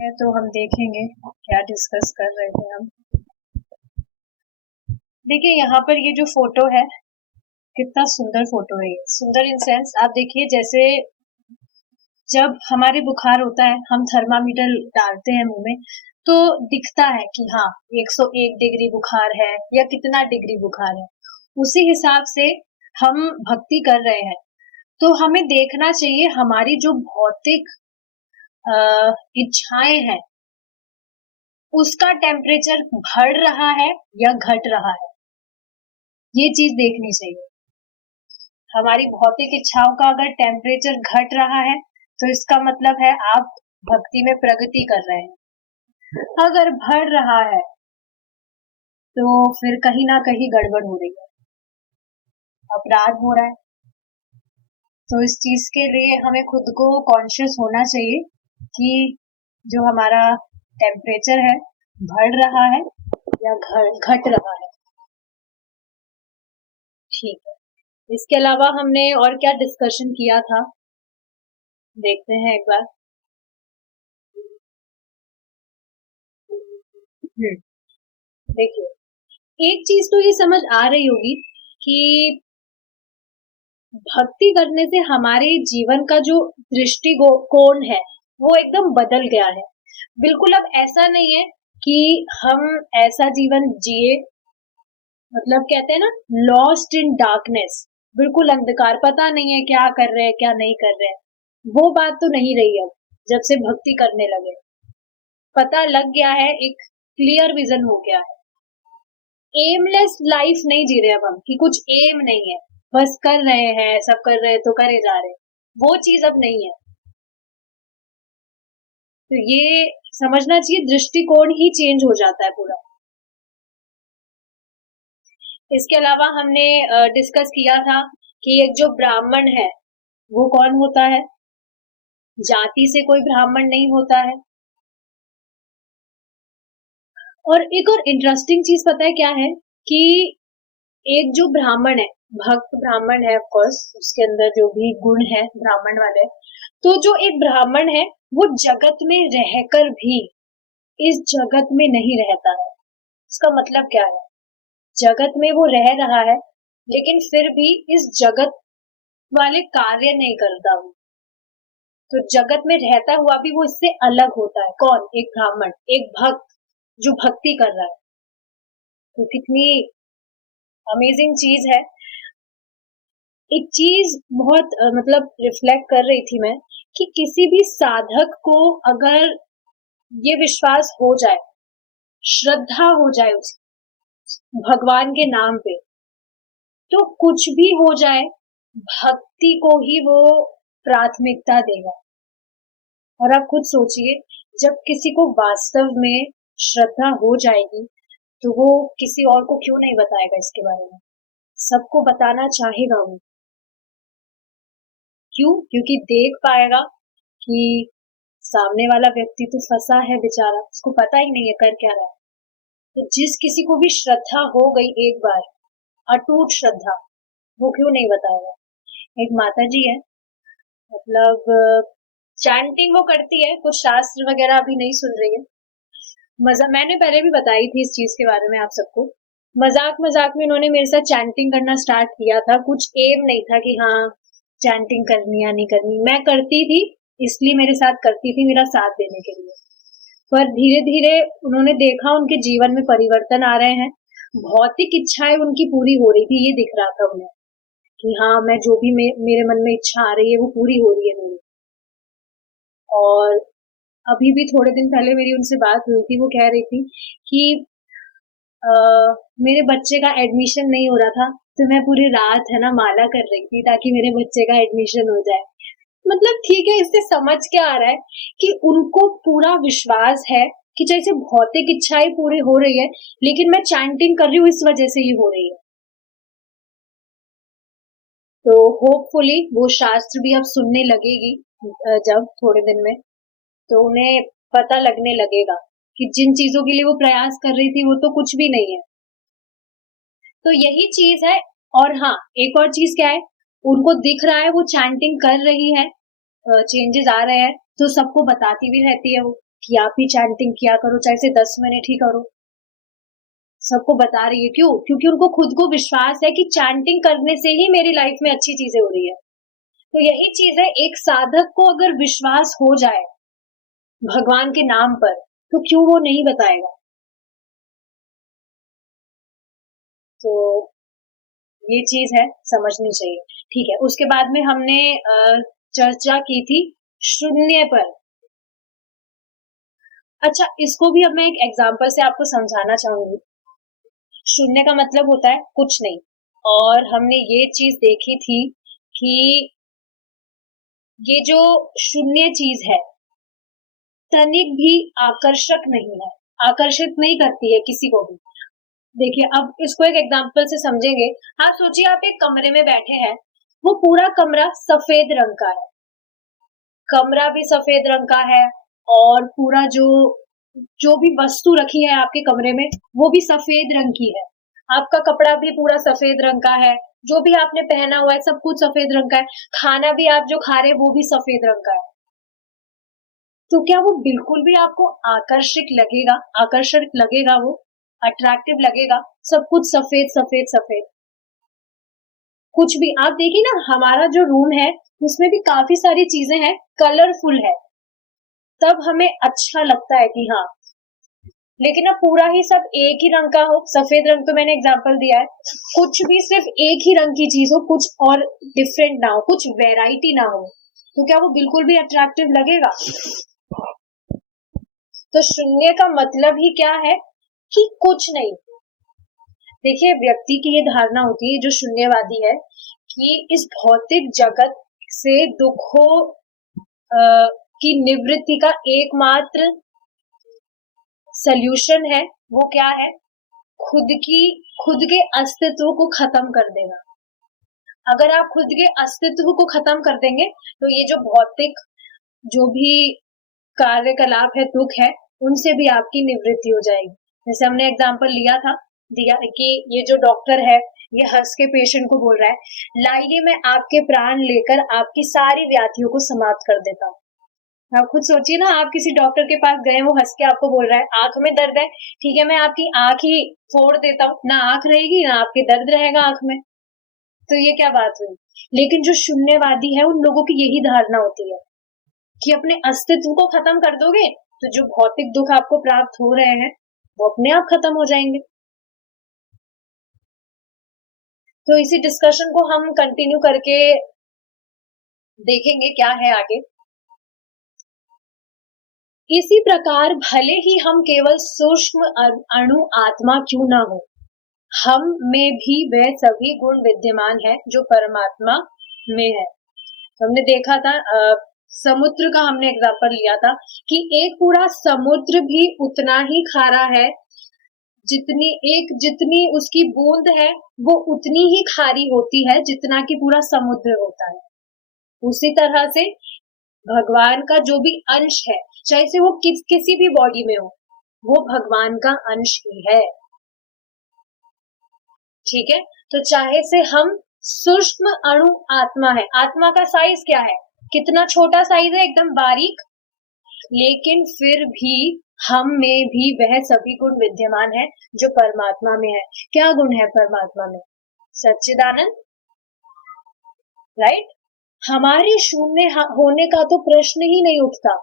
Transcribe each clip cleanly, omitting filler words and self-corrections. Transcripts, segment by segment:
है तो हम देखेंगे क्या डिस्कस कर रहे थे हम। देखिए यहाँ पर ये जो फोटो है, कितना सुंदर फोटो है। ये सुंदर इन सेंस आप देखिए, जैसे जब हमारे बुखार होता है हम थर्मामीटर डालते हैं मुंह में तो दिखता है कि हाँ 101 डिग्री बुखार है या कितना डिग्री बुखार है। उसी हिसाब से हम भक्ति कर रहे हैं तो हमें देखना चाहिए हमारी जो भौतिक इच्छाएं हैं उसका टेम्परेचर बढ़ रहा है या घट रहा है, ये चीज देखनी चाहिए। हमारी भौतिक इच्छाओं का अगर टेम्परेचर घट रहा है तो इसका मतलब है आप भक्ति में प्रगति कर रहे हैं। अगर बढ़ रहा है तो फिर कहीं ना कहीं गड़बड़ हो रही है, अपराध हो रहा है। तो इस चीज के लिए हमें खुद को कॉन्शियस होना चाहिए कि जो हमारा टेम्परेचर है बढ़ रहा है या घट रहा है। ठीक है, इसके अलावा हमने और क्या डिस्कशन किया था, देखते हैं एक बार। देखिए एक चीज तो ये समझ आ रही होगी कि भक्ति करने से हमारे जीवन का जो दृष्टिकोण है वो एकदम बदल गया है। बिल्कुल अब ऐसा नहीं है कि हम ऐसा जीवन जिए, मतलब कहते हैं ना लॉस्ट इन डार्कनेस, बिल्कुल अंधकार, पता नहीं है क्या कर रहे हैं क्या नहीं कर रहे हैं। वो बात तो नहीं रही अब, जब से भक्ति करने लगे पता लग गया है, एक क्लियर विजन हो गया है। एमलेस लाइफ नहीं जी रहे अब हम कि कुछ एम नहीं है, बस कर रहे हैं, सब कर रहे हैं तो करे जा रहे हैं, वो चीज अब नहीं है। तो ये समझना चाहिए, दृष्टिकोण ही चेंज हो जाता है पूरा। इसके अलावा हमने डिस्कस किया था कि एक जो ब्राह्मण है वो कौन होता है, जाति से कोई ब्राह्मण नहीं होता है। और एक और इंटरेस्टिंग चीज पता है क्या है कि एक जो ब्राह्मण है, भक्त ब्राह्मण है, ऑफ कोर्स उसके अंदर जो भी गुण है ब्राह्मण वाले, तो जो एक ब्राह्मण है वो जगत में रहकर भी इस जगत में नहीं रहता है। इसका मतलब क्या है, जगत में वो रह रहा है लेकिन फिर भी इस जगत वाले कार्य नहीं करता वो। तो जगत में रहता हुआ भी वो इससे अलग होता है। कौन? एक ब्राह्मण, एक भक्त जो भक्ति कर रहा है। तो कितनी अमेजिंग चीज है। एक चीज बहुत मतलब रिफ्लेक्ट कर रही थी मैं कि किसी भी साधक को अगर ये विश्वास हो जाए, श्रद्धा हो जाए उस भगवान के नाम पे, तो कुछ भी हो जाए भक्ति को ही वो प्राथमिकता देगा। और आप खुद सोचिए, जब किसी को वास्तव में श्रद्धा हो जाएगी तो वो किसी और को क्यों नहीं बताएगा इसके बारे में, सबको बताना चाहेगा वो। क्यों? क्योंकि देख पाएगा कि सामने वाला व्यक्ति तो फंसा है बेचारा, उसको पता ही नहीं है कर क्या रहा है। तो जिस किसी को भी श्रद्धा हो गई एक बार, अटूट श्रद्धा, वो क्यों नहीं बताएगा। एक माता जी है, मतलब चैंटिंग वो करती है, कुछ शास्त्र वगैरह अभी नहीं सुन रही है। मजा मैंने पहले भी बताई थी इस चीज के बारे में आप सबको, मजाक मजाक में उन्होंने मेरे साथ चैंटिंग करना स्टार्ट किया था। कुछ एम नहीं था कि हाँ चैंटिंग करनी या नहीं करनी, मैं करती थी इसलिए मेरे साथ करती थी, मेरा साथ देने के लिए। पर धीरे धीरे उन्होंने देखा उनके जीवन में परिवर्तन आ रहे हैं, भौतिक इच्छाएं उनकी पूरी हो रही थी, ये दिख रहा था उन्हें कि हाँ मैं जो भी मेरे मन में इच्छा आ रही है वो पूरी हो रही है मेरी। और अभी भी थोड़े दिन पहले मेरी उनसे बात हुई थी, वो कह रही थी कि मेरे बच्चे का एडमिशन नहीं हो रहा था तो मैं पूरी रात है ना माला कर रही थी ताकि मेरे बच्चे का एडमिशन हो जाए। मतलब ठीक है, इससे समझ क्या आ रहा है कि उनको पूरा विश्वास है कि जैसे भौतिक इच्छाएं पूरी हो रही है लेकिन मैं चैंटिंग कर रही हूँ इस वजह से ये हो रही है। तो होपफुली वो शास्त्र भी अब सुनने लगेगी जब थोड़े दिन में, तो उन्हें पता लगने लगेगा कि जिन चीजों के लिए वो प्रयास कर रही थी वो तो कुछ भी नहीं है। तो यही चीज है। और हाँ एक और चीज क्या है, उनको दिख रहा है वो चैंटिंग कर रही है, चेंजेस आ रहे हैं तो सबको बताती भी रहती है वो कि आप भी चैंटिंग किया करो, चाहे से 10 मिनट ही करो। सबको बता रही है, क्यों? क्योंकि उनको खुद को विश्वास है कि चैंटिंग करने से ही मेरी लाइफ में अच्छी चीजें हो रही है। तो यही चीज है, एक साधक को अगर विश्वास हो जाए भगवान के नाम पर, तो क्यों वो नहीं बताएगा। तो ये चीज है, समझनी चाहिए। ठीक है, उसके बाद में हमने चर्चा की थी शून्य पर। अच्छा, इसको भी अब मैं एक एग्जांपल से आपको समझाना चाहूंगी। शून्य का मतलब होता है कुछ नहीं, और हमने ये चीज देखी थी कि ये जो शून्य चीज है तनिक भी आकर्षक नहीं है, आकर्षित नहीं करती है किसी को भी। देखिए, अब इसको एक एग्जांपल से समझेंगे। आप सोचिए, आप एक कमरे में बैठे हैं, वो पूरा कमरा सफेद रंग का है, कमरा भी सफेद रंग का है, और पूरा जो जो भी वस्तु रखी है आपके कमरे में वो भी सफेद रंग की है। आपका कपड़ा भी पूरा सफेद रंग का है, जो भी आपने पहना हुआ है सब कुछ सफेद रंग का है, खाना भी आप जो खा रहे हैं वो भी सफेद रंग का है। तो क्या वो बिल्कुल भी आपको आकर्षक लगेगा? आकर्षक लगेगा वो? अट्रैक्टिव लगेगा? सब कुछ सफेद सफेद सफेद, कुछ भी। आप देखिए ना, हमारा जो रूम है उसमें भी काफी सारी चीजें हैं, कलरफुल है, तब हमें अच्छा लगता है कि हाँ। लेकिन अब पूरा ही सब एक ही रंग का हो, सफेद रंग तो मैंने एग्जांपल दिया है, कुछ भी सिर्फ एक ही रंग की चीज हो, कुछ और डिफरेंट ना हो, कुछ वेराइटी ना हो, तो क्या वो बिल्कुल भी अट्रैक्टिव लगेगा? तो शून्य का मतलब ही क्या है कि कुछ नहीं। देखिए, व्यक्ति की ये धारणा होती है, जो शून्यवादी है, कि इस भौतिक जगत से दुखों की निवृत्ति का एकमात्र सल्यूशन है, वो क्या है? खुद के अस्तित्व को खत्म कर देना। अगर आप खुद के अस्तित्व को खत्म कर देंगे, तो ये जो भौतिक जो भी कार्यकलाप है, दुख है, उनसे भी आपकी निवृत्ति हो जाएगी। जैसे हमने एग्जाम्पल दिया कि ये जो डॉक्टर है, ये हंस के पेशेंट को बोल रहा है, लाइए मैं आपके प्राण लेकर आपकी सारी व्याधियों को समाप्त कर देता हूँ। आप खुद सोचिए ना, आप किसी डॉक्टर के पास गए, वो हंस के आपको बोल रहा है आंख में दर्द है, ठीक है मैं आपकी आंख ही फोड़ देता हूँ, ना आंख रहेगी ना आपके दर्द रहेगा आंख में। तो ये क्या बात हुई? लेकिन जो शून्यवादी है, उन लोगों की यही धारणा होती है कि अपने अस्तित्व को खत्म कर दोगे तो जो भौतिक दुख आपको प्राप्त हो रहे हैं वो अपने आप खत्म हो जाएंगे। तो इसी डिस्कशन को हम कंटिन्यू करके देखेंगे क्या है आगे। इसी प्रकार भले ही हम केवल सूक्ष्म अणु आत्मा क्यों ना हो, हम में भी वह सभी गुण विद्यमान है जो परमात्मा में है। तो हमने देखा था, समुद्र का हमने एग्जांपल लिया था कि एक पूरा समुद्र भी उतना ही खारा है, जितनी उसकी बूंद है वो उतनी ही खारी होती है जितना कि पूरा समुद्र होता है। उसी तरह से भगवान का जो भी अंश है, चाहे से वो किसी भी बॉडी में हो, वो भगवान का अंश ही है। ठीक है, तो चाहे से हम सूक्ष्म अणु आत्मा है, आत्मा का साइज क्या है, कितना छोटा साइज है, एकदम बारीक, लेकिन फिर भी हम में भी वह सभी गुण विद्यमान है जो परमात्मा में है। क्या गुण है परमात्मा में? सच्चिदानंद, राइट। हमारे शून्य होने का तो प्रश्न ही नहीं उठता,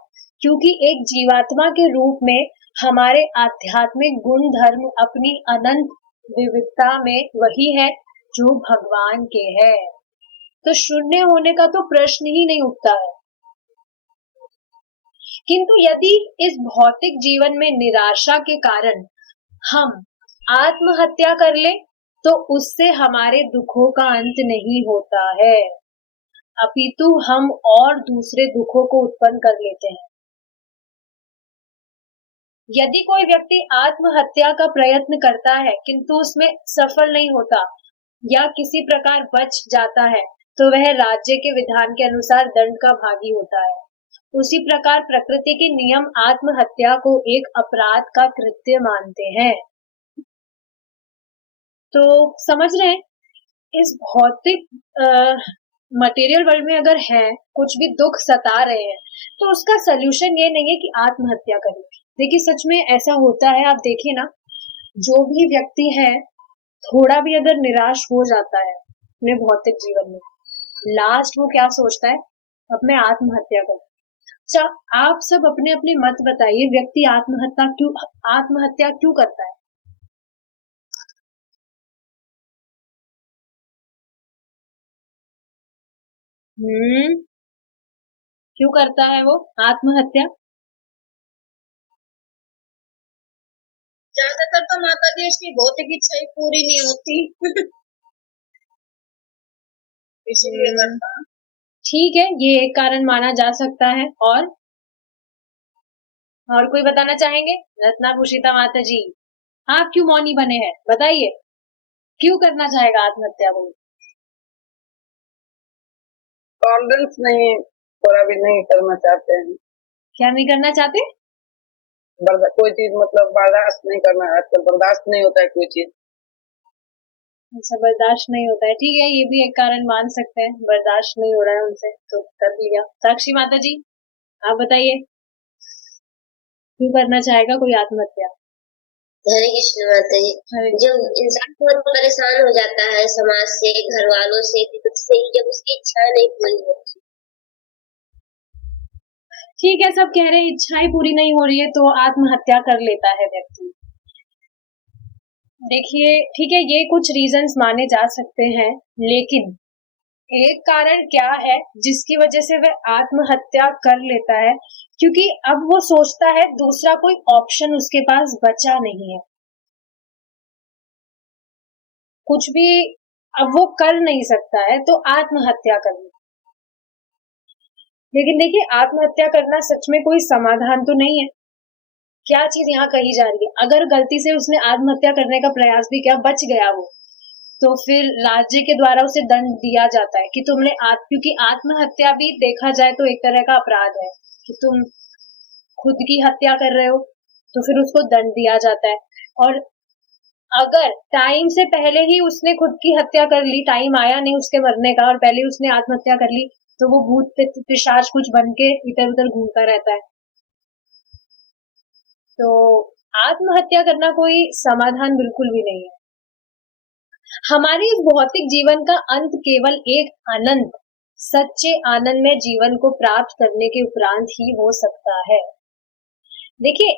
क्योंकि एक जीवात्मा के रूप में हमारे आध्यात्मिक गुण धर्म अपनी अनंत विविधता में वही है जो भगवान के है। तो शून्य होने का तो प्रश्न ही नहीं उठता है। किंतु यदि इस भौतिक जीवन में निराशा के कारण हम आत्महत्या कर ले, तो उससे हमारे दुखों का अंत नहीं होता है, अपितु हम और दूसरे दुखों को उत्पन्न कर लेते हैं। यदि कोई व्यक्ति आत्महत्या का प्रयत्न करता है किंतु उसमें सफल नहीं होता या किसी प्रकार बच जाता है, तो वह राज्य के विधान के अनुसार दंड का भागी होता है। उसी प्रकार प्रकृति के नियम आत्महत्या को एक अपराध का कृत्य मानते हैं। तो समझ रहे हैं, इस भौतिक मटेरियल वर्ल्ड में अगर है, कुछ भी दुख सता रहे हैं, तो उसका सोल्यूशन ये नहीं है कि आत्महत्या करें। देखिए सच में ऐसा होता है, आप देखिए ना, जो भी व्यक्ति है थोड़ा भी अगर निराश हो जाता है अपने भौतिक जीवन में, लास्ट वो क्या सोचता है, अब मैं आत्महत्या करूं। अच्छा, आप सब अपने अपने मत बताइए, व्यक्ति आत्महत्या क्यों करता है? हम्म, क्यों करता है वो आत्महत्या? ज्यादातर तो माता जी इसकी भौतिक इच्छा ही पूरी नहीं होती इसलिए हम्म, करता है। ठीक है, ये एक कारण माना जा सकता है। और कोई बताना चाहेंगे? रत्ना भूषिता माता जी, आप क्यों मौनी बने हैं, बताइए, क्यों करना चाहेगा आत्महत्या वो? टॉलरेंस नहीं, थोड़ा भी नहीं करना चाहते हैं। क्या नहीं करना चाहते? कोई चीज मतलब बर्दाश्त नहीं करना, आजकल बर्दाश्त नहीं होता है कोई चीज। ऐसा बर्दाश्त नहीं होता है, ठीक है, ये भी एक कारण मान सकते हैं, बर्दाश्त नहीं हो रहा है उनसे तो कर लिया। साक्षी माता जी, आप बताइए, क्यों करना चाहेगा कोई आत्महत्या? हरे कृष्ण माता जी। अरे जब इंसान बहुत परेशान हो जाता है समाज से, घर वालों से, खुद से, जब उसकी इच्छाएं नहीं पूरी होती। ठीक है, सब कह रहे हैं इच्छाएं पूरी नहीं हो रही है तो आत्महत्या कर लेता है व्यक्ति। देखिए ठीक है, ये कुछ रीजंस माने जा सकते हैं, लेकिन एक कारण क्या है जिसकी वजह से वह आत्महत्या कर लेता है? क्योंकि अब वो सोचता है दूसरा कोई ऑप्शन उसके पास बचा नहीं है, कुछ भी अब वो कर नहीं सकता है तो आत्महत्या कर ली। लेकिन देखिए, आत्महत्या करना सच में कोई समाधान तो नहीं है। क्या चीज यहाँ कही जा रही है, अगर गलती से उसने आत्महत्या करने का प्रयास भी किया, बच गया वो, तो फिर राज्य के द्वारा उसे दंड दिया जाता है कि क्योंकि आत्महत्या भी देखा जाए तो एक तरह का अपराध है कि तुम खुद की हत्या कर रहे हो, तो फिर उसको दंड दिया जाता है। और अगर टाइम से पहले ही उसने खुद की हत्या कर ली, टाइम आया नहीं उसके मरने का और पहले उसने आत्महत्या कर ली, तो वो भूत पिशाच कुछ बन के इधर उधर घूमता रहता है। तो आत्महत्या करना कोई समाधान बिल्कुल भी नहीं है। हमारे इस भौतिक जीवन का अंत केवल एक अनंत सच्चे आनंदमय जीवन को प्राप्त करने के उपरांत ही हो सकता है। देखिए,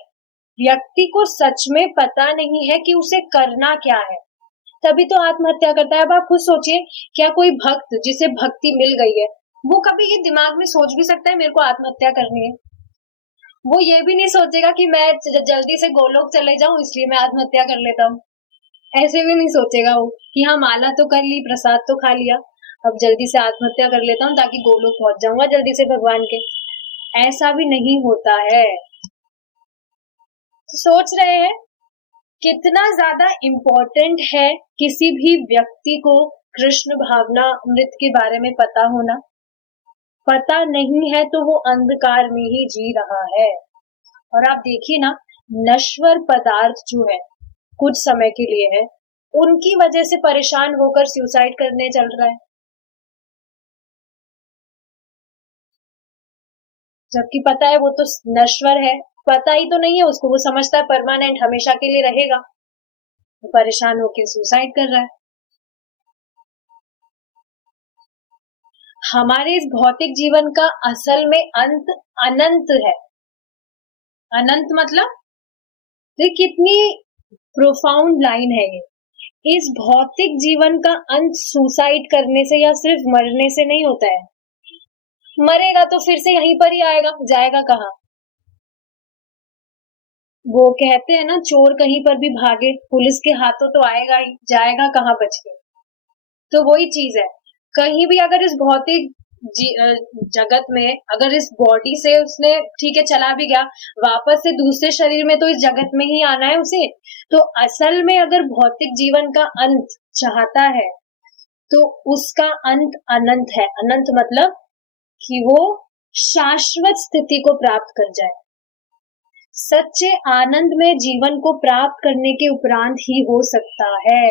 व्यक्ति को सच में पता नहीं है कि उसे करना क्या है, तभी तो आत्महत्या करता है। अब आप खुद सोचिए, क्या कोई भक्त जिसे भक्ति मिल गई है, वो कभी ये दिमाग में सोच भी सकता है मेरे को आत्महत्या करनी है? वो ये भी नहीं सोचेगा कि मैं जल्दी से गोलोक चले जाऊं इसलिए मैं आत्महत्या कर लेता हूँ। ऐसे भी नहीं सोचेगा वो कि हाँ, माला तो कर ली, प्रसाद तो खा लिया, अब जल्दी से आत्महत्या कर लेता हूँ ताकि गोलोक पहुंच जाऊंगा जल्दी से भगवान के। ऐसा भी नहीं होता है। तो सोच रहे हैं कितना ज्यादा इम्पोर्टेंट है किसी भी व्यक्ति को कृष्ण भावना अमृत के बारे में पता होना। पता नहीं है तो वो अंधकार में ही जी रहा है। और आप देखिए ना, नश्वर पदार्थ जो है कुछ समय के लिए है, उनकी वजह से परेशान होकर सुसाइड करने चल रहा है, जबकि पता है वो तो नश्वर है। पता ही तो नहीं है उसको, वो समझता है परमानेंट हमेशा के लिए रहेगा, वो परेशान होकर सुसाइड कर रहा है। हमारे इस भौतिक जीवन का असल में अंत अनंत है। अनंत मतलब, ये कितनी प्रोफाउंड लाइन है ये। इस भौतिक जीवन का अंत सुसाइड करने से या सिर्फ मरने से नहीं होता है। मरेगा तो फिर से यहीं पर ही आएगा, जाएगा कहाँ? वो कहते हैं ना, चोर कहीं पर भी भागे पुलिस के हाथों तो आएगा ही, जाएगा कहाँ बच के? तो वही चीज है, कहीं भी अगर इस भौतिक जगत में अगर इस बॉडी से उसने ठीक है चला भी गया, वापस से दूसरे शरीर में तो इस जगत में ही आना है उसे। तो असल में अगर भौतिक जीवन का अंत चाहता है तो उसका अंत अनंत है। अनंत मतलब कि वो शाश्वत स्थिति को प्राप्त कर जाए, सच्चे आनंद में जीवन को प्राप्त करने के उपरांत ही हो सकता है।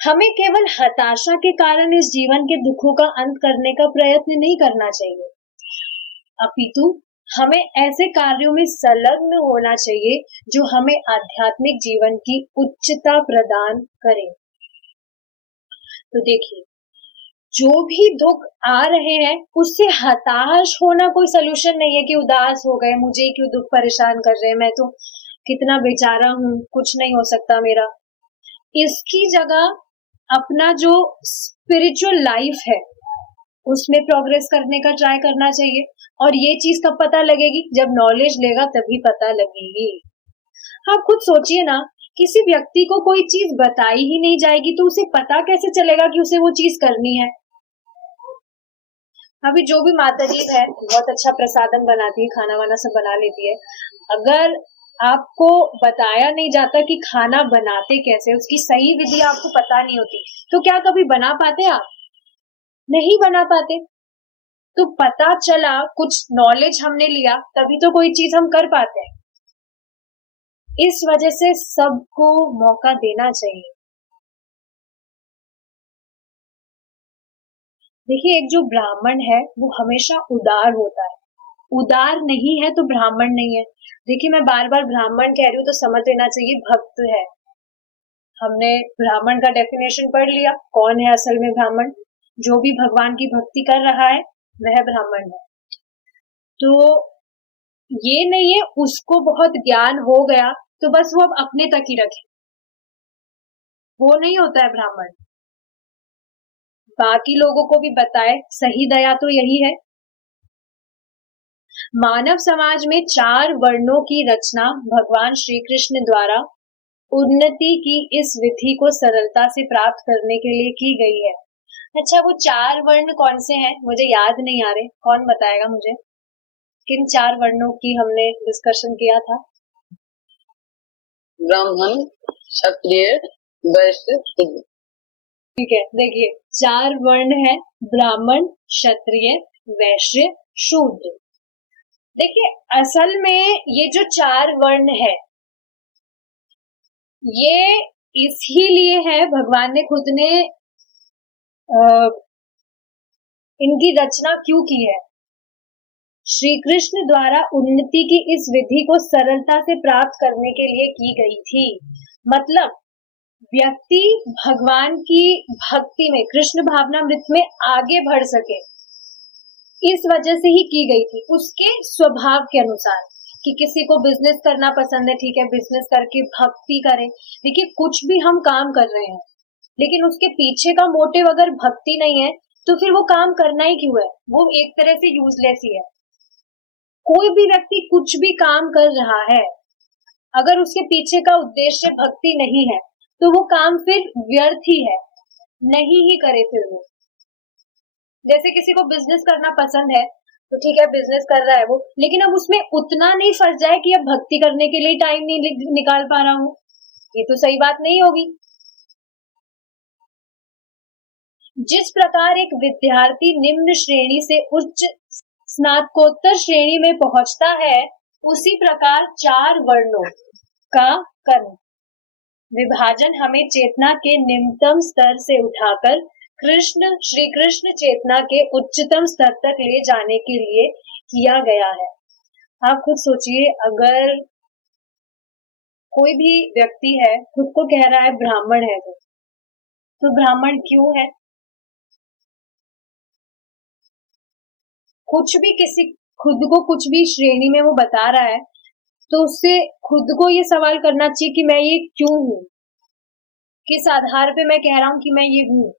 हमें केवल हताशा के कारण इस जीवन के दुखों का अंत करने का प्रयत्न नहीं करना चाहिए, अपितु हमें ऐसे कार्यों में संलग्न होना चाहिए जो हमें आध्यात्मिक जीवन की उच्चता प्रदान करें। तो देखिए, जो भी दुख आ रहे हैं उससे हताश होना कोई सलूशन नहीं है कि उदास हो गए, मुझे क्यों दुख परेशान कर रहे हैं, मैं तो कितना बेचारा हूं, कुछ नहीं हो सकता मेरा। इसकी जगह अपना जो स्पिरिचुअल लाइफ है उसमें प्रोग्रेस करने का ट्राई करना चाहिए। और ये चीज कब पता लगेगी? जब नॉलेज लेगा तभी पता लगेगी। आप खुद सोचिए ना, किसी व्यक्ति को कोई चीज बताई ही नहीं जाएगी तो उसे पता कैसे चलेगा कि उसे वो चीज करनी है? अभी जो भी माता जी है बहुत अच्छा प्रसादम बनाती है, खाना वाना सब बना लेती है। अगर आपको बताया नहीं जाता कि खाना बनाते कैसे, उसकी सही विधि आपको पता नहीं होती, तो क्या कभी बना पाते आप? नहीं बना पाते। तो पता चला, कुछ नॉलेज हमने लिया, तभी तो कोई चीज हम कर पाते हैं। इस वजह से सबको मौका देना चाहिए। देखिए, एक जो ब्राह्मण है वो हमेशा उदार होता है। उदार नहीं है तो ब्राह्मण नहीं है। देखिए, मैं बार बार ब्राह्मण कह रही हूँ तो समझ लेना चाहिए भक्त है। हमने ब्राह्मण का डेफिनेशन पढ़ लिया, कौन है असल में ब्राह्मण? जो भी भगवान की भक्ति कर रहा है वह ब्राह्मण है। तो ये नहीं है उसको बहुत ज्ञान हो गया तो बस वो अब अपने तक ही रखे, वो नहीं होता है ब्राह्मण। बाकी लोगों को भी बताए, सही दया तो यही है। मानव समाज में 4 वर्णों की रचना भगवान श्री कृष्ण द्वारा उन्नति की इस विधि को सरलता से प्राप्त करने के लिए की गई है। अच्छा, वो 4 वर्ण कौन से हैं? मुझे याद नहीं आ रहे, कौन बताएगा मुझे? किन 4 वर्णों की हमने डिस्कशन किया था? ब्राह्मण, क्षत्रिय, वैश्य, शूद्र। ठीक है, देखिए 4 वर्ण है, ब्राह्मण, क्षत्रिय, वैश्य, शूद्र। देखिए, असल में ये जो 4 वर्ण है ये इसीलिए है, भगवान ने खुद ने इनकी रचना क्यों की है? श्री कृष्ण द्वारा उन्नति की इस विधि को सरलता से प्राप्त करने के लिए की गई थी। मतलब व्यक्ति भगवान की भक्ति में, कृष्ण भावनामृत में आगे बढ़ सके, इस वजह से ही की गई थी, उसके स्वभाव के अनुसार। कि किसी को बिजनेस करना पसंद है, ठीक है, बिजनेस करके भक्ति करे। देखिए, कुछ भी हम काम कर रहे हैं लेकिन उसके पीछे का मोटिव अगर भक्ति नहीं है तो फिर वो काम करना ही क्यों है? वो एक तरह से यूजलेस ही है। कोई भी व्यक्ति कुछ भी काम कर रहा है, अगर उसके पीछे का उद्देश्य भक्ति नहीं है तो वो काम फिर व्यर्थ ही है, नहीं ही करे फिर वो। जैसे किसी को बिजनेस करना पसंद है तो ठीक है, बिजनेस कर रहा है वो, लेकिन अब उसमें उतना नहीं फंस जाए कि अब भक्ति करने के लिए टाइम नहीं निकाल पा रहा हूँ, ये तो सही बात नहीं होगी। जिस प्रकार एक विद्यार्थी निम्न श्रेणी से उच्च स्नातकोत्तर श्रेणी में पहुंचता है, उसी प्रकार 4 वर्णों का कर्म विभाजन हमें चेतना के निम्नतम स्तर से उठाकर श्री कृष्ण चेतना के उच्चतम स्तर तक ले जाने के लिए किया गया है। आप खुद सोचिए, अगर कोई भी व्यक्ति है खुद को कह रहा है ब्राह्मण है तो ब्राह्मण क्यों है? कुछ भी किसी खुद को कुछ भी श्रेणी में वो बता रहा है तो उससे खुद को ये सवाल करना चाहिए कि मैं ये क्यों हूं, किस आधार पे मैं कह रहा हूं कि मैं ये हूं।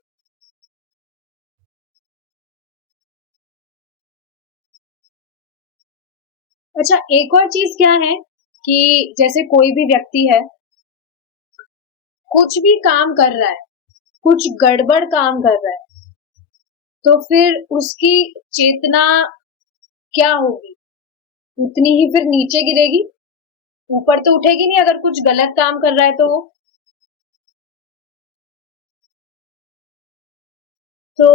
अच्छा, एक और चीज क्या है कि जैसे कोई भी व्यक्ति है, कुछ भी काम कर रहा है, कुछ गड़बड़ काम कर रहा है, तो फिर उसकी चेतना क्या होगी? उतनी ही फिर नीचे गिरेगी, ऊपर तो उठेगी नहीं। अगर कुछ गलत काम कर रहा है तो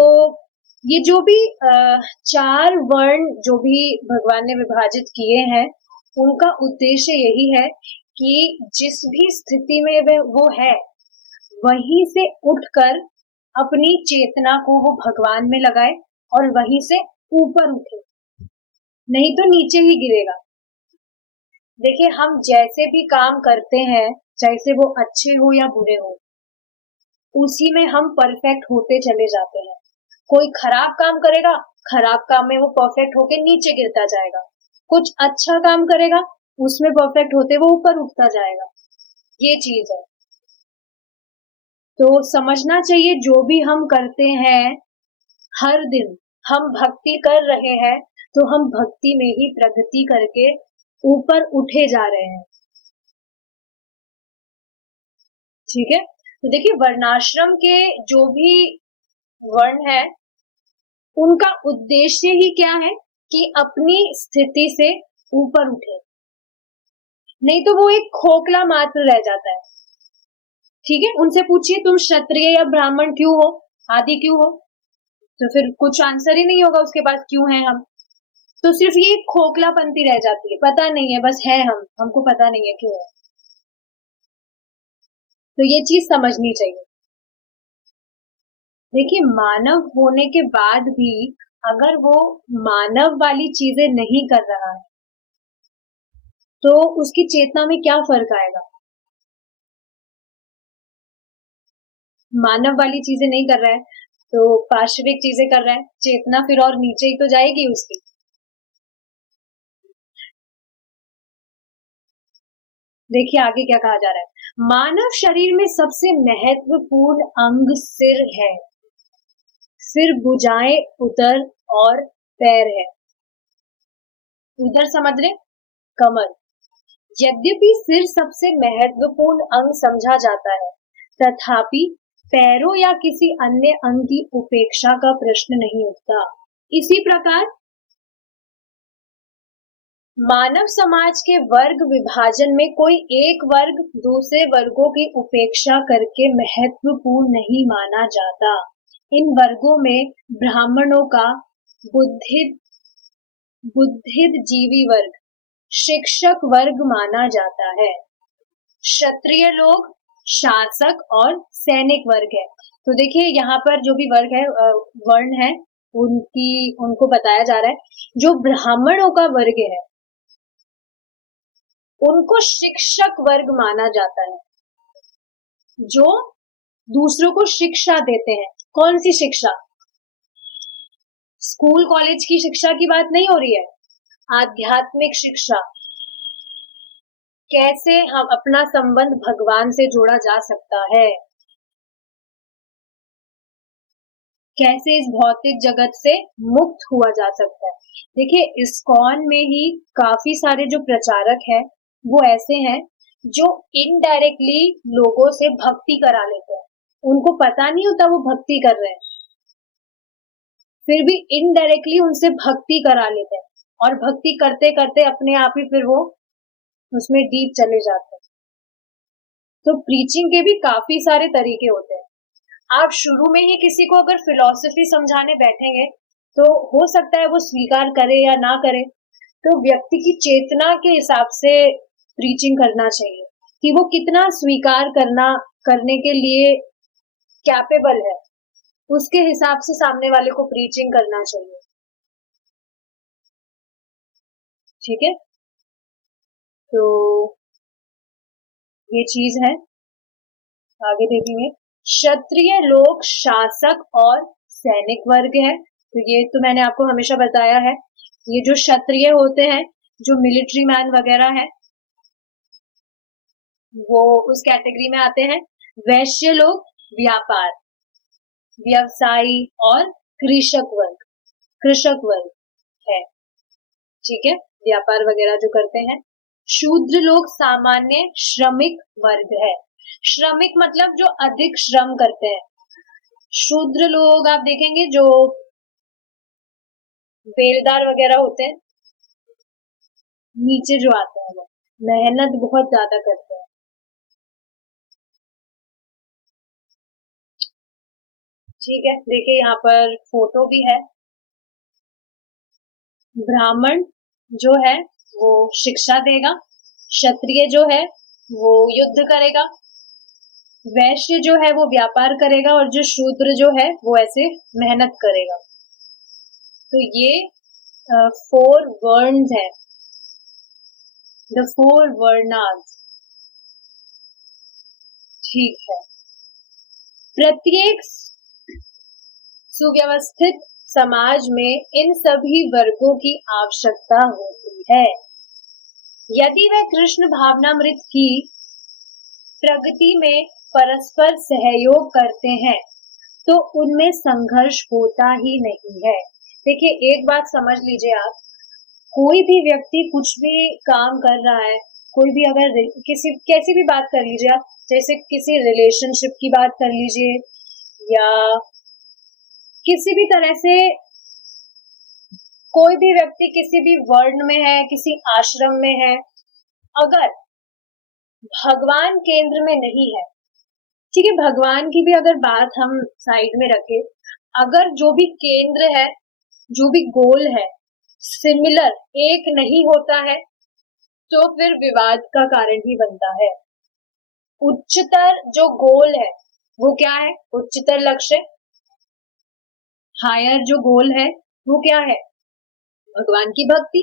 ये जो भी 4 वर्ण जो भी भगवान ने विभाजित किए हैं, उनका उद्देश्य यही है कि जिस भी स्थिति में वो है वहीं से उठकर अपनी चेतना को वो भगवान में लगाए और वहीं से ऊपर उठे, नहीं तो नीचे ही गिरेगा। देखिए, हम जैसे भी काम करते हैं, चाहे से वो अच्छे हो या बुरे हो, उसी में हम परफेक्ट होते चले जाते हैं। कोई खराब काम करेगा, खराब काम में वो परफेक्ट होके नीचे गिरता जाएगा। कुछ अच्छा काम करेगा, उसमें परफेक्ट होते वो ऊपर उठता जाएगा। ये चीज है। तो समझना चाहिए, जो भी हम करते हैं, हर दिन हम भक्ति कर रहे हैं, तो हम भक्ति में ही प्रगति करके ऊपर उठे जा रहे हैं। ठीक है। तो देखिए, वर्णाश्रम के जो भी वर्ण है, उनका उद्देश्य ही क्या है कि अपनी स्थिति से ऊपर उठे, नहीं तो वो एक खोखला मात्र रह जाता है। ठीक है। उनसे पूछिए तुम क्षत्रिय या ब्राह्मण क्यों हो, आदि क्यों हो, तो फिर कुछ आंसर ही नहीं होगा उसके बाद क्यों है हम। तो सिर्फ ये खोखलापंती रह जाती है, पता नहीं है, बस है हमको पता नहीं है क्यों है। तो ये चीज समझनी चाहिए। देखिए, मानव होने के बाद भी अगर वो मानव वाली चीजें नहीं कर रहा है, तो उसकी चेतना में क्या फर्क आएगा। मानव वाली चीजें नहीं कर रहा है तो पार्श्विक चीजें कर रहा है, चेतना फिर और नीचे ही तो जाएगी उसकी। देखिए आगे क्या कहा जा रहा है। मानव शरीर में सबसे महत्वपूर्ण अंग सिर है। सिर, भुजाएं, उदर और पैर है। उदर समझ रहे, कमर। यद्यपि सिर सबसे महत्वपूर्ण अंग समझा जाता है, तथापि पैरों या किसी अन्य अंग की उपेक्षा का प्रश्न नहीं उठता। इसी प्रकार मानव समाज के वर्ग विभाजन में कोई एक वर्ग दूसरे वर्गों की उपेक्षा करके महत्वपूर्ण नहीं माना जाता। इन वर्गों में ब्राह्मणों का बुद्धिजीवी वर्ग, शिक्षक वर्ग माना जाता है। क्षत्रिय लोग शासक और सैनिक वर्ग है। तो देखिए यहाँ पर जो भी वर्ग है, वर्ण है, उनको बताया जा रहा है। जो ब्राह्मणों का वर्ग है उनको शिक्षक वर्ग माना जाता है, जो दूसरों को शिक्षा देते हैं। कौन सी शिक्षा? स्कूल कॉलेज की शिक्षा की बात नहीं हो रही है, आध्यात्मिक शिक्षा। कैसे हम अपना संबंध भगवान से जोड़ा जा सकता है, कैसे इस भौतिक जगत से मुक्त हुआ जा सकता है। देखिए, इस्कॉन में ही काफी सारे जो प्रचारक हैं वो ऐसे हैं जो इनडायरेक्टली लोगों से भक्ति करा लेते हैं। उनको पता नहीं होता वो भक्ति कर रहे हैं, फिर भी इनडायरेक्टली उनसे भक्ति करा लेते हैं, और भक्ति करते करते अपने आप ही फिर वो उसमें डीप चले जाते हैं। तो प्रीचिंग के भी काफी सारे तरीके होते हैं। आप शुरू में ही किसी को अगर फिलॉसफी समझाने बैठेंगे तो हो सकता है वो स्वीकार करे या ना करे। तो व्यक्ति की चेतना के हिसाब से प्रीचिंग करना चाहिए कि वो कितना स्वीकार करने के लिए कैपेबल है, उसके हिसाब से सामने वाले को प्रीचिंग करना चाहिए। ठीक है। तो ये चीज है। आगे देखेंगे। क्षत्रिय लोग शासक और सैनिक वर्ग है। तो ये तो मैंने आपको हमेशा बताया है। ये जो क्षत्रिय होते हैं, जो मिलिट्री मैन वगैरह है, वो उस कैटेगरी में आते हैं। वैश्य लोग व्यापार, व्यवसायी और कृषक वर्ग है। ठीक है, व्यापार वगैरह जो करते हैं। शूद्र लोग सामान्य श्रमिक वर्ग है। श्रमिक मतलब जो अधिक श्रम करते हैं। शूद्र लोग आप देखेंगे जो बेलदार वगैरह होते हैं, नीचे जो आते हैं वो मेहनत बहुत ज्यादा करते हैं। ठीक है, देखिए यहाँ पर फोटो भी है। ब्राह्मण जो है वो शिक्षा देगा, क्षत्रिय जो है वो युद्ध करेगा, वैश्य जो है वो व्यापार करेगा और जो शूद्र जो है वो ऐसे मेहनत करेगा। तो ये 4 वर्ण्स है, द 4 वर्णास। ठीक है, प्रत्येक सुव्यवस्थित समाज में इन सभी वर्गों की आवश्यकता होती है। यदि वह कृष्ण भावनामृत की प्रगति में परस्पर सहयोग करते हैं तो उनमें संघर्ष होता ही नहीं है। देखिए, एक बात समझ लीजिए आप, कोई भी व्यक्ति कुछ भी काम कर रहा है, कोई भी अगर कैसी भी बात कर लीजिए आप, जैसे किसी रिलेशनशिप की बात कर लीजिए या किसी भी तरह से कोई भी व्यक्ति किसी भी वर्ण में है, किसी आश्रम में है, अगर भगवान केंद्र में नहीं है, ठीक है, भगवान की भी अगर बात हम साइड में रखें, अगर जो भी केंद्र है, जो भी गोल है, सिमिलर एक नहीं होता है तो फिर विवाद का कारण ही बनता है। उच्चतर जो गोल है वो क्या है? उच्चतर लक्ष्य, हायर जो गोल है वो क्या है? भगवान की भक्ति।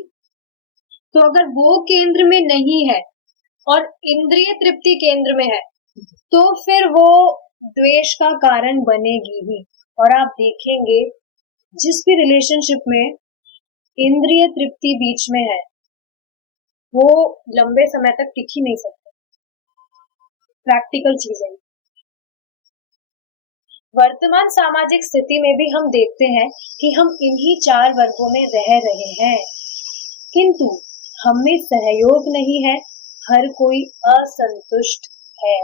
तो अगर वो केंद्र में नहीं है और इंद्रिय तृप्ति केंद्र में है तो फिर वो द्वेष का कारण बनेगी ही। और आप देखेंगे जिस भी रिलेशनशिप में इंद्रिय तृप्ति बीच में है वो लंबे समय तक टिक ही नहीं सकते। प्रैक्टिकल चीज है। वर्तमान सामाजिक स्थिति में भी हम देखते हैं कि हम इन्हीं 4 वर्गों में रह रहे हैं, किंतु हम में सहयोग नहीं है, हर कोई असंतुष्ट है।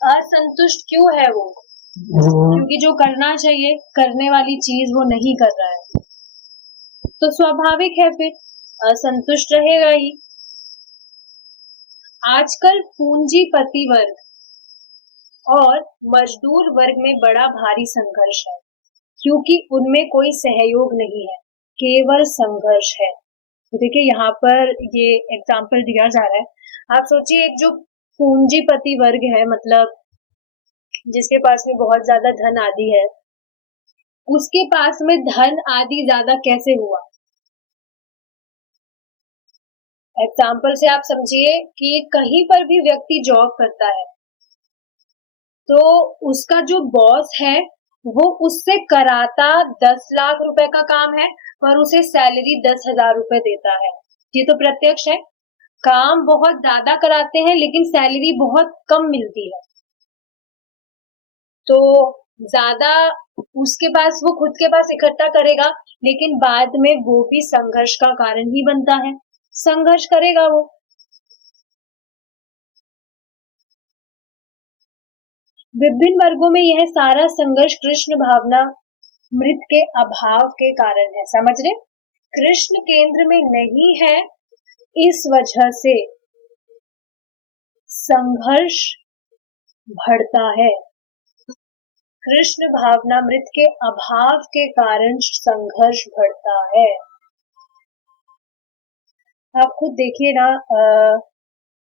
असंतुष्ट क्यों है वो? क्योंकि जो करना चाहिए करने वाली चीज वो नहीं कर रहा है, तो स्वाभाविक है फिर असंतुष्ट रहेगा ही। आजकल पूंजीपति वर्ग और मजदूर वर्ग में बड़ा भारी संघर्ष है, क्योंकि उनमें कोई सहयोग नहीं है, केवल संघर्ष है। तो देखिए यहाँ पर ये एग्जाम्पल दिया जा रहा है। आप सोचिए, एक जो पूंजीपति वर्ग है, मतलब जिसके पास में बहुत ज्यादा धन आदि है, उसके पास में धन आदि ज्यादा कैसे हुआ? एग्जाम्पल से आप समझिए कि कहीं पर भी व्यक्ति जॉब करता है तो उसका जो बॉस है वो उससे कराता 10 लाख रुपए का काम है पर उसे सैलरी 10,000 रुपए देता है। ये तो प्रत्यक्ष है। काम बहुत ज्यादा कराते हैं लेकिन सैलरी बहुत कम मिलती है। तो ज्यादा उसके पास, वो खुद के पास इकट्ठा करेगा लेकिन बाद में वो भी संघर्ष का कारण ही बनता है। संघर्ष करेगा वो। विभिन्न वर्गों में यह सारा संघर्ष कृष्ण भावना मृत के अभाव के कारण है। समझ रहे? कृष्ण केंद्र में नहीं है, इस वजह से संघर्ष बढ़ता है। कृष्ण भावनामृत के अभाव के कारण संघर्ष बढ़ता है। आप खुद देखिए ना,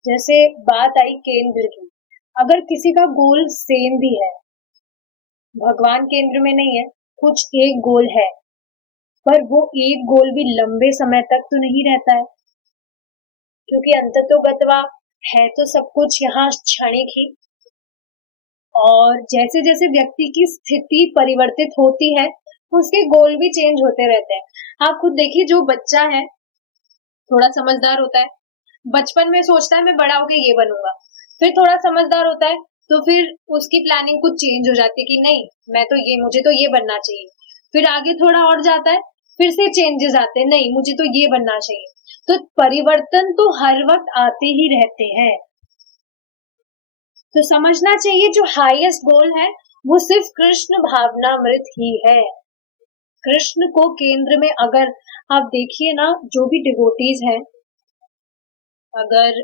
जैसे बात आई केंद्र की, अगर किसी का गोल सेम भी है, भगवान केंद्र में नहीं है, कुछ एक गोल है, पर वो एक गोल भी लंबे समय तक तो नहीं रहता है, क्योंकि अंततोगत्वा है तो सब कुछ यहाँ क्षणिक ही। और जैसे जैसे व्यक्ति की स्थिति परिवर्तित होती है उसके गोल भी चेंज होते रहते हैं। आप खुद देखिए, जो बच्चा है थोड़ा समझदार होता है, बचपन में सोचता है मैं बड़ा होके ये बनूंगा, फिर थोड़ा समझदार होता है तो फिर उसकी प्लानिंग कुछ चेंज हो जाती है कि नहीं, मुझे तो ये बनना चाहिए। फिर आगे थोड़ा और जाता है, फिर से चेंजेस आते हैं, नहीं मुझे तो ये बनना चाहिए। तो परिवर्तन तो हर वक्त आते ही रहते हैं। तो समझना चाहिए जो हाईएस्ट गोल है वो सिर्फ कृष्ण भावनामृत ही है। कृष्ण को केंद्र में, अगर आप देखिए ना, जो भी डिवोटीज हैं, अगर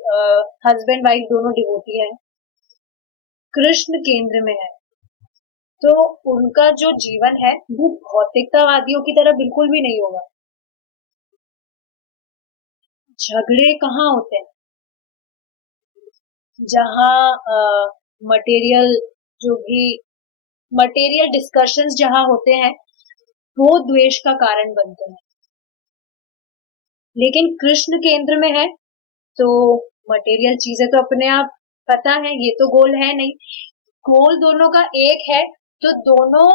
हस्बैंड वाइफ दोनों डिवोटी हैं, कृष्ण केंद्र में है, तो उनका जो जीवन है वो भौतिकतावादियों की तरह बिल्कुल भी नहीं होगा। झगड़े कहाँ होते हैं? जहाँ मटेरियल जो भी मटेरियल डिस्कशंस जहाँ होते हैं वो द्वेष का कारण बनते हैं। लेकिन कृष्ण केंद्र में है तो मटेरियल चीजें तो अपने आप पता है, ये तो गोल है नहीं, गोल दोनों का एक है, तो दोनों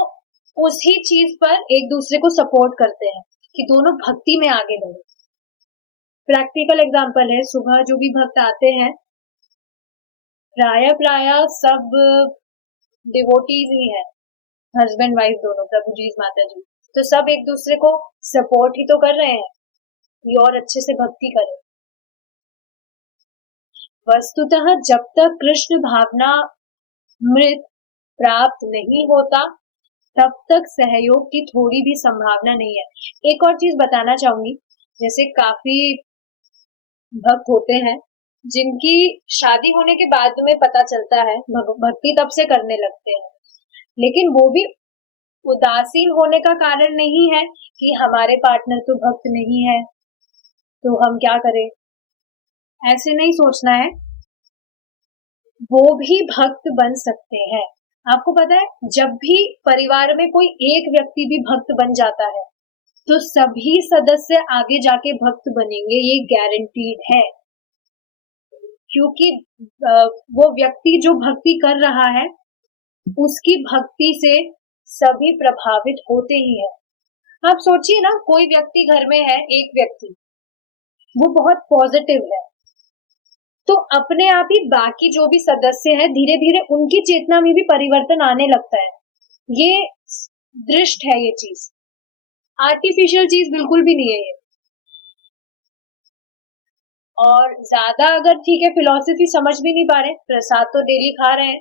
उसी चीज पर एक दूसरे को सपोर्ट करते हैं कि दोनों भक्ति में आगे बढ़े। प्रैक्टिकल एग्जांपल है, सुबह जो भी भक्त आते हैं प्राय सब डिवोटीज ही है, हस्बैंड वाइफ दोनों, प्रभु जी माता जी, तो सब एक दूसरे को सपोर्ट ही तो कर रहे हैं कि और अच्छे से भक्ति करें। वस्तुतः जब तक कृष्ण भावना मृत प्राप्त नहीं होता तब तक सहयोग की थोड़ी भी संभावना नहीं है। एक और चीज बताना चाहूंगी, जैसे काफी भक्त होते हैं जिनकी शादी होने के बाद में पता चलता है, भक्ति तब से करने लगते हैं, लेकिन वो भी उदासीन होने का कारण नहीं है कि हमारे पार्टनर तो भक्त नहीं है तो हम क्या करें, ऐसे नहीं सोचना है। वो भी भक्त बन सकते हैं। आपको पता है, जब भी परिवार में कोई एक व्यक्ति भी भक्त बन जाता है तो सभी सदस्य आगे जाके भक्त बनेंगे, ये गारंटीड है, क्योंकि वो व्यक्ति जो भक्ति कर रहा है उसकी भक्ति से सभी प्रभावित होते ही है। आप सोचिए ना, कोई व्यक्ति घर में है, एक व्यक्ति वो बहुत पॉजिटिव है, तो अपने आप ही बाकी जो भी सदस्य हैं धीरे धीरे उनकी चेतना में भी परिवर्तन आने लगता है। ये दृष्ट है, ये चीज आर्टिफिशियल चीज बिल्कुल भी नहीं है ये। और ज्यादा अगर ठीक है फिलॉसफी समझ भी नहीं पा रहे, प्रसाद तो डेली खा रहे हैं,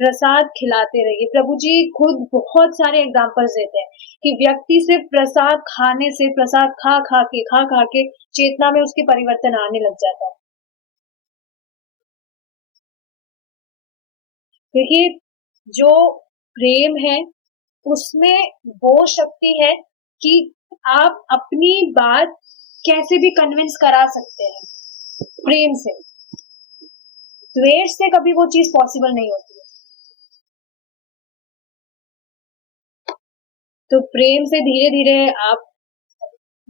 प्रसाद खिलाते रहिए। प्रभु जी खुद बहुत सारे एग्जांपल्स देते हैं कि व्यक्ति सिर्फ प्रसाद खाने से, प्रसाद खा खा के चेतना में उसके परिवर्तन आने लग जाता है। देखिए, जो प्रेम है उसमें वो शक्ति है कि आप अपनी बात कैसे भी कन्विंस करा सकते हैं प्रेम से। द्वेष से कभी वो चीज पॉसिबल नहीं होती है। तो प्रेम से धीरे धीरे आप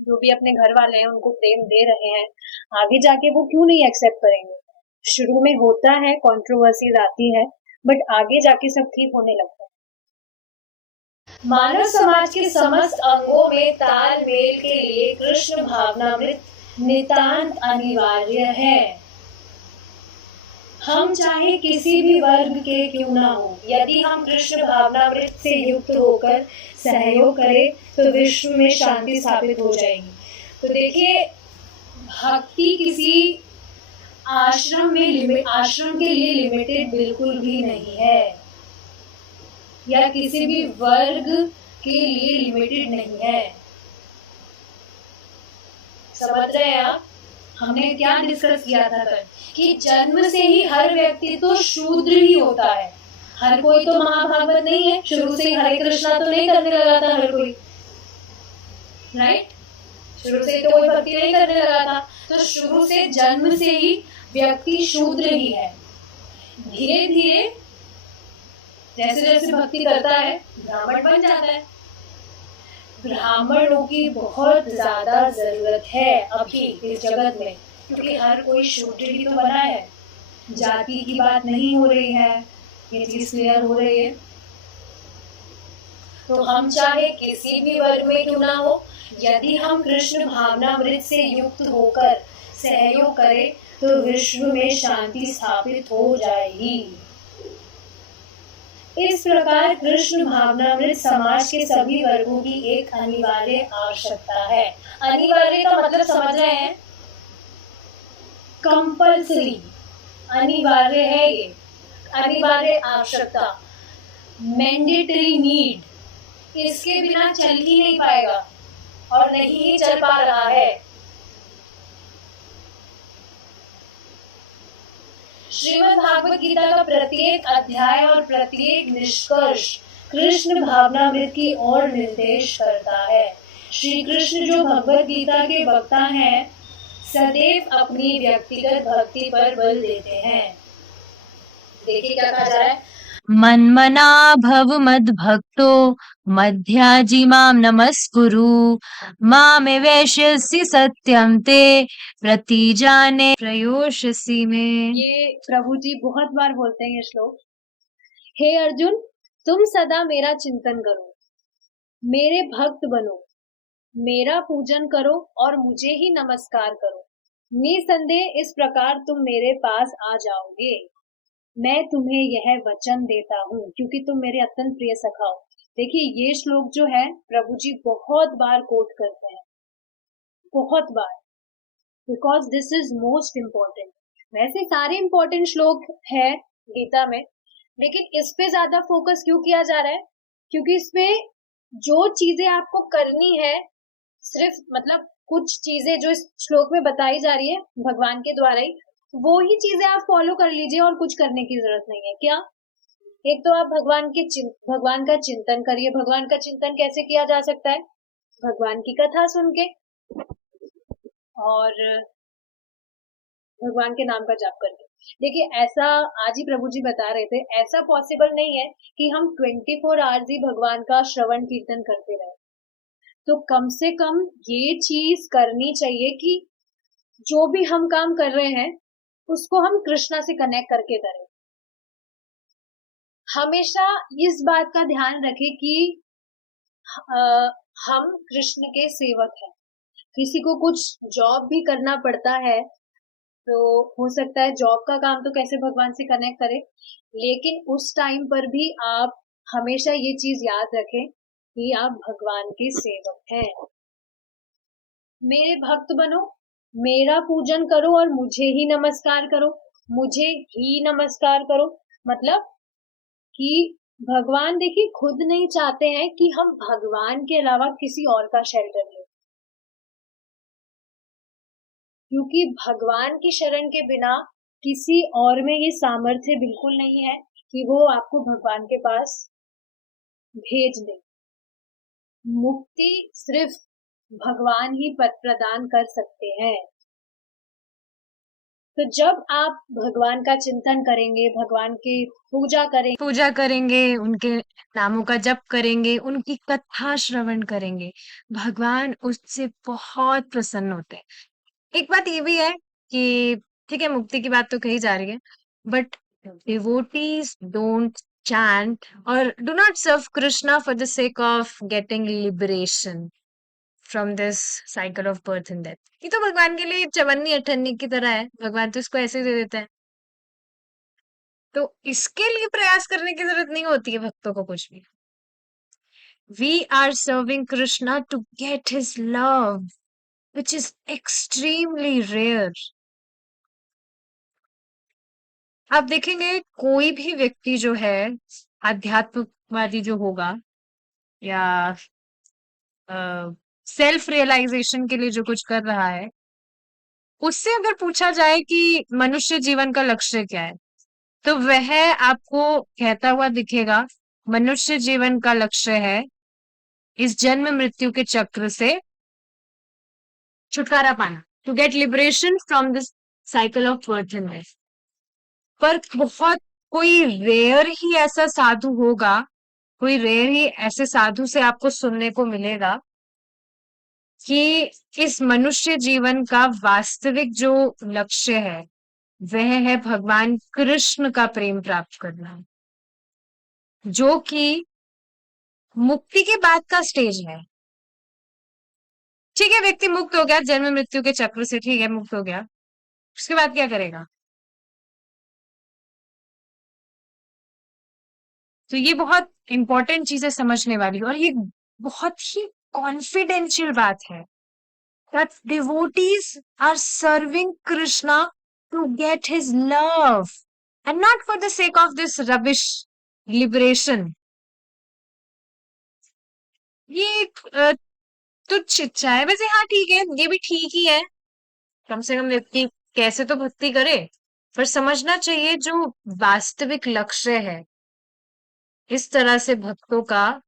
जो भी अपने घर वाले हैं उनको प्रेम दे रहे हैं, आगे जाके वो क्यों नहीं एक्सेप्ट करेंगे। शुरू में होता है, कंट्रोवर्सीज आती है, बट आगे जाके सब ठीक होने लगता है। मानव समाज के समस्त अंगों में तालमेल के लिए कृष्ण भावनामृत नितांत अनिवार्य है। हम चाहे किसी भी वर्ग के क्यों ना हो, यदि हम कृष्ण भावनामृत से युक्त होकर सहयोग करें तो विश्व में शांति स्थापित हो जाएगी। तो देखिए, भक्ति किसी आश्रम के लिए लिमिटेड बिल्कुल भी नहीं है, या किसी भी वर्ग के लिए लिमिटेड नहीं है। समझ रहे हैं आप? हमने क्या डिस्कस किया था कल कि जन्म से ही हर व्यक्ति तो शूद्र ही होता है। हर कोई तो महाभागवत नहीं है, शुरू से ही हरे कृष्णा तो नहीं करने लगा था हर कोई, राइट? शुरू से तो कोई भक्ति नहीं करने लगा था, तो शुरू से जन्म से ही व्यक्ति शूद्र ही है। धीरे धीरे जैसे जैसे भक्ति करता है ब्राह्मण बन जाता है। ब्राह्मणों की बहुत ज्यादा जरूरत है अभी इस जगत में, क्योंकि हर कोई शूद्र ही तो बना है। जाति की बात नहीं हो रही है, ये चीज क्लियर हो रही है। तो हम चाहे किसी भी वर्ग में क्यों ना हो, यदि हम कृष्ण भावनामृत से युक्त होकर सहयोग करें तो विश्व में शांति स्थापित हो जाएगी। इस प्रकार कृष्ण भावनामृत समाज के सभी वर्गों की एक अनिवार्य आवश्यकता है। अनिवार्य का मतलब समझ रहे हैं? कंपल्सरी, अनिवार्य है ये, अनिवार्य आवश्यकता, मैंडेटरी नीड। इसके बिना चल ही नहीं पाएगा और नहीं ही चल पा रहा है। श्रीमद् भागवत गीता का प्रत्येक अध्याय और प्रत्येक निष्कर्ष कृष्ण भावनामृत की ओर निर्देश करता है। श्री कृष्ण जो भगवत गीता के वक्ता हैं, सदैव अपनी व्यक्तिगत भक्ति पर बल देते हैं। देखिए क्या कहा जा रहा है, मन्मना भव मद्भक्तो मध्याजी मां नमस्कुरु मामे वैश्यसि सत्यं ते प्रतिजाने प्रयोष्यसि मे। ये प्रभु जी बहुत बार बोलते हैं ये श्लोक। हे अर्जुन, तुम सदा मेरा चिंतन करो, मेरे भक्त बनो, मेरा पूजन करो और मुझे ही नमस्कार करो। निसंदेह इस प्रकार तुम मेरे पास आ जाओगे। मैं तुम्हें यह वचन देता हूँ क्योंकि तुम मेरे अत्यंत प्रिय सखा हो। देखिए ये श्लोक जो है प्रभु जी बहुत बार कोट करते हैं, बहुत बार, because this is most important. वैसे सारे इम्पोर्टेंट श्लोक है गीता में, लेकिन इस पे ज्यादा फोकस क्यों किया जा रहा है, क्योंकि इसमें जो चीजें आपको करनी है, सिर्फ मतलब कुछ चीजें जो इस श्लोक में बताई जा रही है भगवान के द्वारा ही, वो ही चीजें आप फॉलो कर लीजिए और कुछ करने की जरूरत नहीं है। क्या? एक तो आप भगवान का चिंतन करिए। भगवान का चिंतन कैसे किया जा सकता है? भगवान की कथा सुन के और भगवान के नाम का जाप करके। देखिए ऐसा आज ही प्रभु जी बता रहे थे, ऐसा पॉसिबल नहीं है कि हम 24 आवर्स ही भगवान का श्रवण कीर्तन करते रहे। तो कम से कम ये चीज करनी चाहिए कि जो भी हम काम कर रहे हैं उसको हम कृष्णा से कनेक्ट करके करें। हमेशा इस बात का ध्यान रखें कि हम कृष्ण के सेवक हैं। किसी को कुछ जॉब भी करना पड़ता है तो हो सकता है जॉब का काम तो कैसे भगवान से कनेक्ट करें, लेकिन उस टाइम पर भी आप हमेशा ये चीज याद रखें कि आप भगवान के सेवक हैं। मेरे भक्त बनो, मेरा पूजन करो और मुझे ही नमस्कार करो। मुझे ही नमस्कार करो मतलब कि भगवान देखिए खुद नहीं चाहते हैं कि हम भगवान के अलावा किसी और का शेल्टर लें, क्योंकि भगवान की शरण के बिना किसी और में ये सामर्थ्य बिल्कुल नहीं है कि वो आपको भगवान के पास भेज दे। मुक्ति सिर्फ भगवान ही प्रदान कर सकते हैं। तो जब आप भगवान का चिंतन करेंगे, भगवान की पूजा करेंगे, उनके नामों का जप करेंगे, उनकी कथा श्रवण करेंगे, भगवान उससे बहुत प्रसन्न होते हैं। एक बात ये भी है कि ठीक है, मुक्ति की बात तो कही जा रही है, but devotees don't chant or do not serve Krishna for the sake of getting liberation from this cycle of birth and death. ये तो भगवान के लिए चवन्नी अठन्नी की तरह है, भगवान तो इसको ऐसे ही दे देते हैं। तो इसके लिए प्रयास करने की जरूरत नहीं होती है भक्तों को कुछ भी। We are serving Krishna to get his love, which is extremely rare. आप देखेंगे कोई भी व्यक्ति जो है आध्यात्मिकवादी जो होगा या सेल्फ रियलाइजेशन के लिए जो कुछ कर रहा है, उससे अगर पूछा जाए कि मनुष्य जीवन का लक्ष्य क्या है, तो वह आपको कहता हुआ दिखेगा, मनुष्य जीवन का लक्ष्य है इस जन्म मृत्यु के चक्र से छुटकारा पाना, to get liberation from this cycle of birth and death. पर बहुत कोई रेयर ही ऐसा साधु होगा, कोई रेयर ही ऐसे साधु से आपको सुनने को मिलेगा कि इस मनुष्य जीवन का वास्तविक जो लक्ष्य है वह है भगवान कृष्ण का प्रेम प्राप्त करना, जो कि मुक्ति के बाद का स्टेज है। ठीक है, व्यक्ति मुक्त हो गया जन्म मृत्यु के चक्र से, ठीक है, मुक्त हो गया, उसके बाद क्या करेगा? तो ये बहुत इंपॉर्टेंट चीजें समझने वाली, और ये बहुत ही कॉन्फिडेंशियल बात है that devotees are serving Krishna to get his love and not for the sake of this rubbish liberation. ये एक तुच्छ इच्छा है। वैसे हाँ ठीक है, ये भी ठीक ही है, कम से कम व्यक्ति कैसे तो भक्ति करे, पर समझना चाहिए जो वास्तविक लक्ष्य है इस तरह से भक्तों का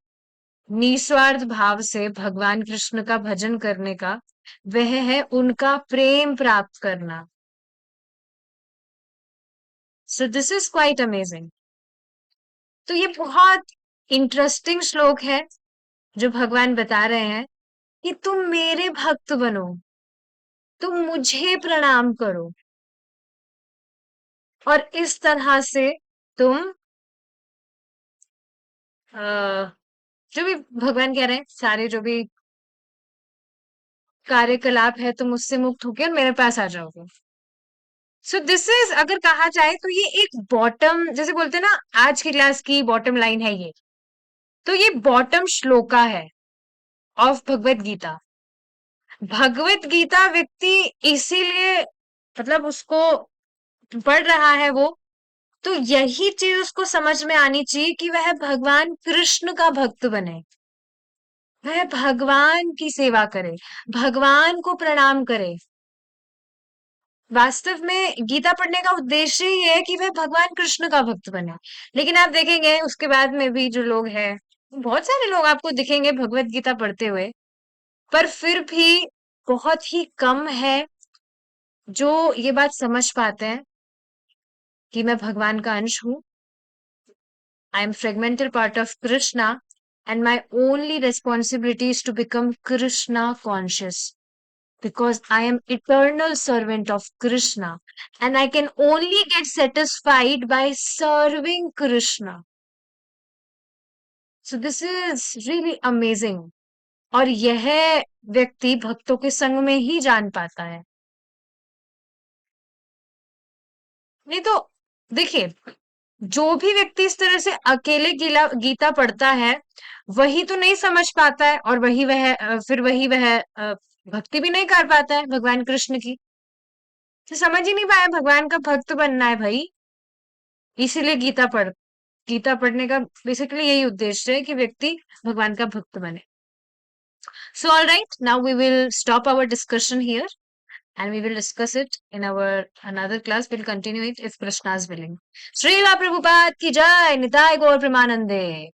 निस्वार्थ भाव से भगवान कृष्ण का भजन करने का, वह है उनका प्रेम प्राप्त करना। So this is quite amazing. तो ये बहुत इंटरेस्टिंग श्लोक है जो भगवान बता रहे हैं कि तुम मेरे भक्त बनो, तुम मुझे प्रणाम करो, और इस तरह से तुम जो भी भगवान कह रहे हैं, सारे जो भी कार्यकलाप है, तुम उससे मुक्त होकर मेरे पास आ जाओगे। सो दिस इज, अगर कहा जाए तो ये एक बॉटम, जैसे बोलते हैं ना, आज की क्लास की बॉटम लाइन है ये, तो ये बॉटम श्लोका है ऑफ भगवत गीता। भगवत गीता व्यक्ति इसीलिए, मतलब उसको पढ़ रहा है वो, तो यही चीज उसको समझ में आनी चाहिए कि वह भगवान कृष्ण का भक्त बने, वह भगवान की सेवा करे, भगवान को प्रणाम करे। वास्तव में गीता पढ़ने का उद्देश्य ही है कि वह भगवान कृष्ण का भक्त बने। लेकिन आप देखेंगे उसके बाद में भी जो लोग हैं, बहुत सारे लोग आपको दिखेंगे भगवत गीता पढ़ते हुए, पर फिर भी बहुत ही कम है जो ये बात समझ पाते हैं कि मैं भगवान का अंश हूँ, I am fragmental part of Krishna, and my only responsibility is to become Krishna conscious, because I am eternal servant of Krishna, and I can only get satisfied by serving Krishna. So this is really amazing. और यह व्यक्ति भक्तों के संग में ही जान पाता है। नहीं तो देखिए, जो भी व्यक्ति इस तरह से अकेले गीता पढ़ता है, वही तो नहीं समझ पाता है, और फिर वही वह भक्ति भी नहीं कर पाता है भगवान कृष्ण की। तो समझ ही नहीं पाया भगवान का भक्त बनना है भाई। इसीलिए गीता पढ़ने का बेसिकली यही उद्देश्य है कि व्यक्ति भगवान का भक्त बने। So all right, now we will stop our discussion here and we will discuss it in our another class. We'll continue it if Krishna is willing. Srila Prabhupada ki jai, Nitai Gaur Premanande.